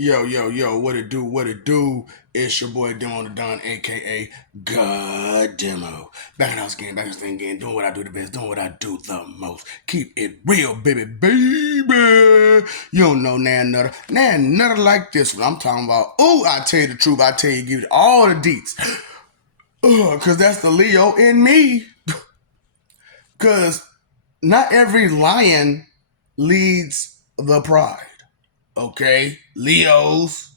Yo, yo, yo, what it do, what it do? It's your boy Demo the Don, aka God Demo. Back in the house again, back in the thing again, doing what I do the best, doing what I do the most. Keep it real, baby, baby. You don't know Nan Nutter like this one. I'm talking about, oh, I tell you the truth, I tell you, give you all the deets. Cause that's the Leo in me. Cause not every lion leads the pride. Okay? Leos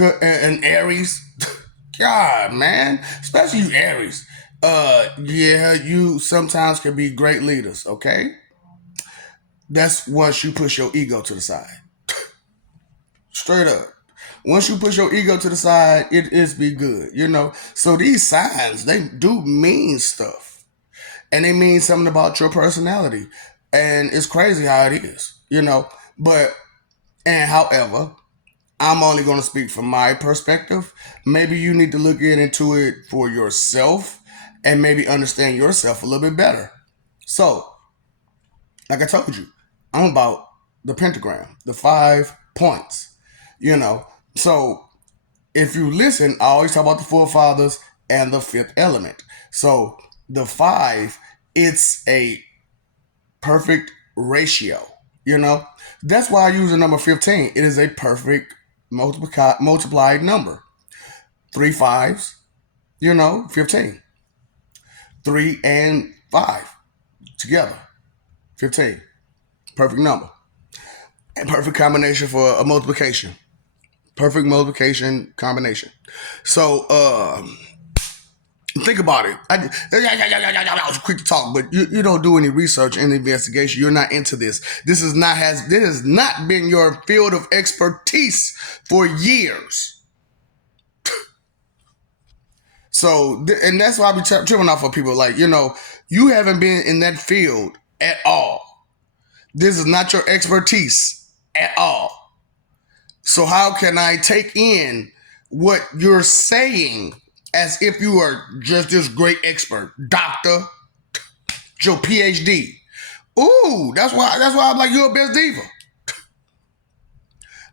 and Aries. God, man. Especially you Aries. Yeah, you sometimes can be great leaders, okay? That's once you push your ego to the side. Straight up. Once you push your ego to the side, it is be good. So these signs, they do mean stuff. And they mean something about your personality. And it's crazy how it is. But and however, I'm only going to speak from my perspective. Maybe you need to look into it for yourself and maybe understand yourself a little bit better. So, like I told you, I'm about the pentagram, the 5 points. You know, so if you listen, I always talk about the forefathers and the fifth element. So, the five, it's a perfect ratio. You know, that's why I use the number 15. It is a perfect multiplied number. Three fives, 15. Three and five together, 15. Perfect number. And perfect combination for a multiplication. Perfect multiplication combination. So, think about it. I was quick to talk, but you don't do any research and investigation. You're not into this. This has not been your field of expertise for years. So, and that's why I be tripping off of people. Like, you haven't been in that field at all. This is not your expertise at all. So, how can I take in what you're saying as if you are just this great expert, doctor, your PhD? Ooh, that's why I'm like, you're a best diva.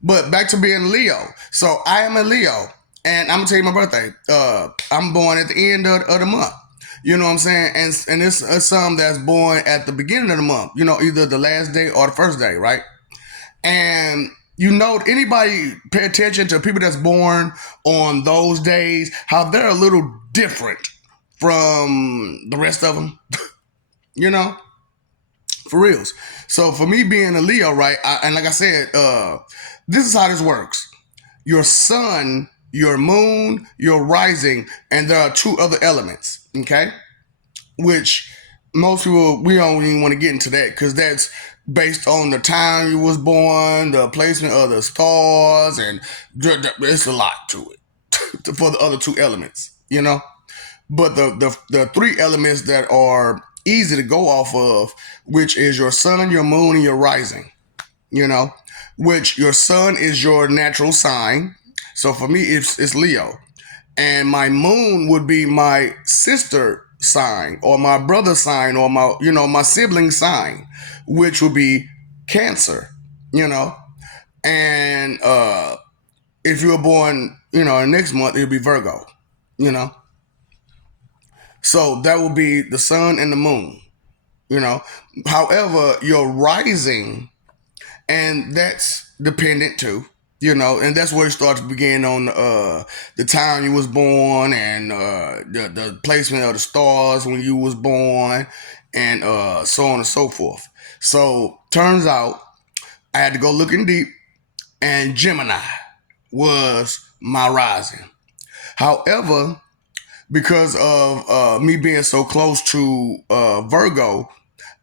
But back to being Leo. So I am a Leo, and I'm gonna tell you my birthday. I'm born at the end of the month. You know what I'm saying? And it's some that's born at the beginning of the month. Either the last day or the first day, right? And anybody pay attention to people that's born on those days, how they're a little different from the rest of them. you know, for reals. So for me being a Leo, right? And like I said, this is how this works. Your sun, your moon, your rising, and there are two other elements, okay? Which most people, we don't even want to get into that because that's based on the time you was born, the placement of the stars, and it's a lot to it for the other two elements. But the three elements that are easy to go off of, which is your sun, your moon, and your rising, you know, which your sun is your natural sign. So for me, it's Leo. And my moon would be my sister sign or my brother sign or my sibling sign, which would be Cancer, you know. And if you were born, next month, it'll be Virgo, you know. So that will be the sun and the moon, you know. However, your rising, and that's dependent too, and that's where it starts to begin on the time you was born and the placement of the stars when you was born and so on and so forth. So turns out I had to go looking deep, and Gemini was my rising. However, because of me being so close to Virgo,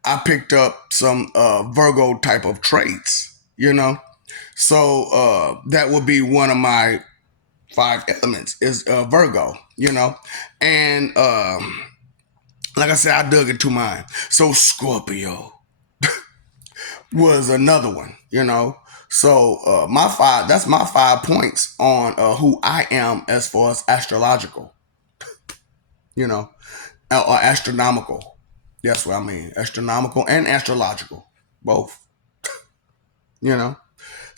I picked up some Virgo type of traits. So that would be one of my five elements is Virgo. And like I said, I dug into mine. So Scorpio was another one. So that's my 5 points on who I am as far as astrological, or astronomical. That's what I mean. Astronomical and astrological. Both. you know.